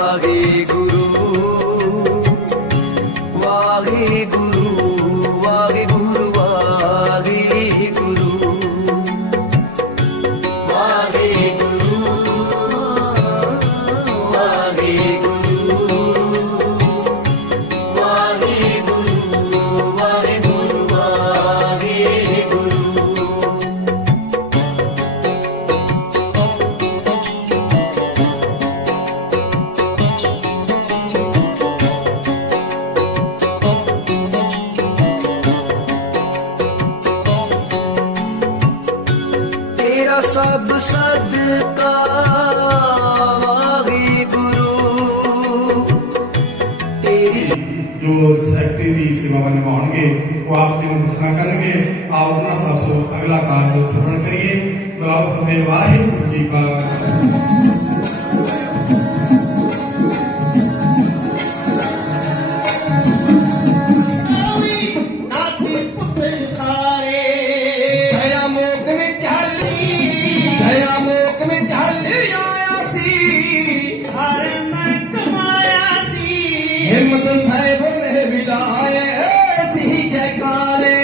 वाहेगुरु सब सदका गुरु जो सेक्रेटरी ਦੀ ਸੇਵਾ ਨਿਭਾਉਣਗੇ ਉਹ ਆਪ ਜੀ ਨੂੰ ਦੱਸਣਾ ਕਰਨਗੇ ਆਪ ਉਹਨਾਂ ਦਾ ਸੋ ਅਗਲਾ ਕਾਰਜ ਸਰਵਣ ਕਰੀਏ ਬਲਾਉ ਫਤਿਹ ਵਾਹਿਗੁਰੂ ਜੀ ਕਾ ਹਿੰਮਤ ਸਾਹਿਬ ਨੇ ਵਿਲਾਏ ਸੀ ਜੈਕਾਰੇ।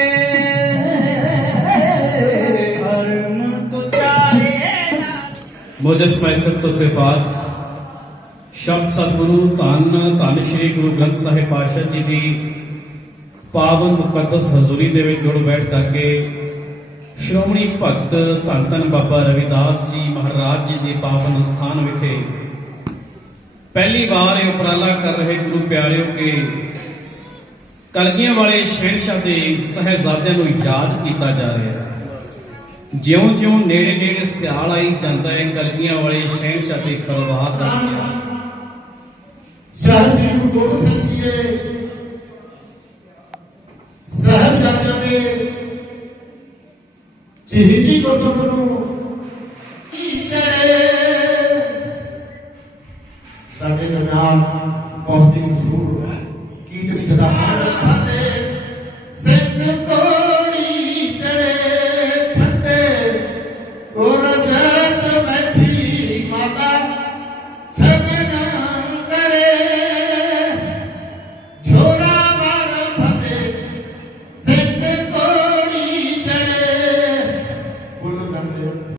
ਮੋਜਸ ਮੈਸਰ ਤੋਂ ਸਿਫਾਤ, ਸ਼ਬਦ ਸਤਿਗੁਰੂ, ਧੰਨ ਧੰਨ ਸ਼੍ਰੀ ਗੁਰੂ ਗ੍ਰੰਥ ਸਾਹਿਬ ਪਾਤਸ਼ਾਹ ਜੀ ਦੀ ਪਾਵਨ ਮੁਕੱਦਸ ਹਜ਼ੂਰੀ ਦੇ ਵਿੱਚ ਜੁੜ ਬੈਠ ਕਰਕੇ ਸ਼੍ਰੋਮਣੀ ਭਗਤ ਧੰਨ ਧੰਨ ਬਾਬਾ ਰਵਿਦਾਸ ਜੀ ਮਹਾਰਾਜ ਜੀ ਦੇ ਪਾਵਨ ਸਥਾਨ ਵਿਖੇ ਪਹਿਲੀ ਵਾਰ ਇਹ ਉਪਰਾਲਾ ਕਰ ਰਹੇ ਗੁਰੂ ਪਿਆਰਿਓ ਕਿ ਕਲਗੀਆਂ ਵਾਲੇ ਸ਼ਹਿਨशाह ਦੇ ਸਹਿਬਜ਼ਾਦਿਆਂ ਨੂੰ ਯਾਦ ਕੀਤਾ ਜਾ ਰਿਹਾ ਹੈ। ਜਿਉਂ-ਜਿਉਂ ਨੇੜੇ-ਨੇੜੇ ਸਿਆਲ ਆਈ ਜਾਂਦਾ ਹੈ, ਕਲਗੀਆਂ ਵਾਲੇ ਸ਼ਹਿਨशाह ਦੇ ਕਰਵਾਹ ਦਾ ਸਿਆਲ ਜੀ ਨੂੰ ਗੋਬਿੰਦ ਸਿੰਘ ਜੀ ਦੇ ਸਹਿਬਜ਼ਾਦਿਆਂ ਗੁਰਦੁਆਰੇ ਨੂੰ ਸਾਡੇ ਦਰਮਿਆਨ ਬਹੁਤ ਹੀ ਮਸ਼ਹੂਰ ਗੀਤ ਦੀ ਕਥਾ ਖਾਤੇ ਸਿੰਘ ਕੋ